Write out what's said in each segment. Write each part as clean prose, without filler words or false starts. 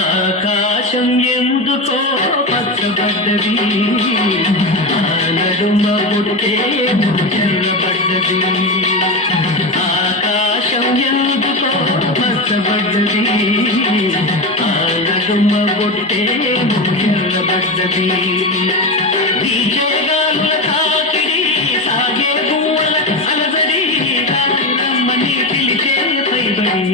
ఆకాశం ఎందుకో పచ్చబడ్డది, ఆ నడుమ పుట్టేమో ఎర్రబడ్డది. ఆకాశం ఎందుకో పచ్చబడ్డది, ఆ నడుమ పుట్టేమో ఎర్రబడ్డది. బీజగాలుల తాకిడి సాగే పువ్వుల అలజడి, రమ్మని పిలిచే పైబడి.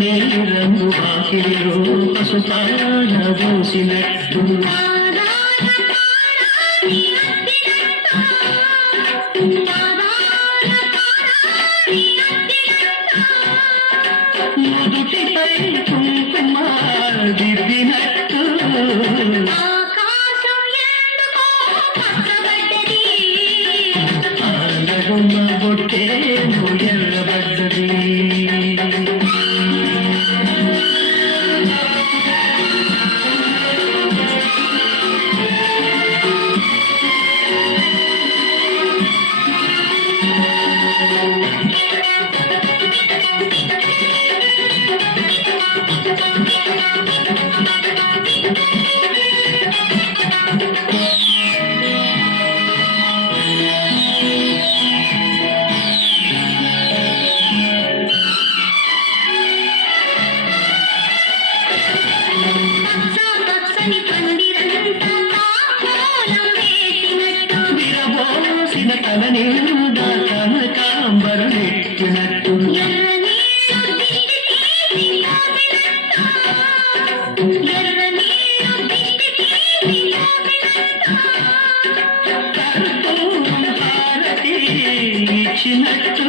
నీరంగు వాకిలిలో పసుపాల పోసినట్టు, నుదుటిపై కుంకుమ దిద్దినట్టు, ఆ నడుమ బొట్టేమో ఎర్రబడ్డది. విరబోసిన తల నిండా కనకాంబరమెట్టినట్టు, కర్పూరం హారతి ఇచ్చినట్టు,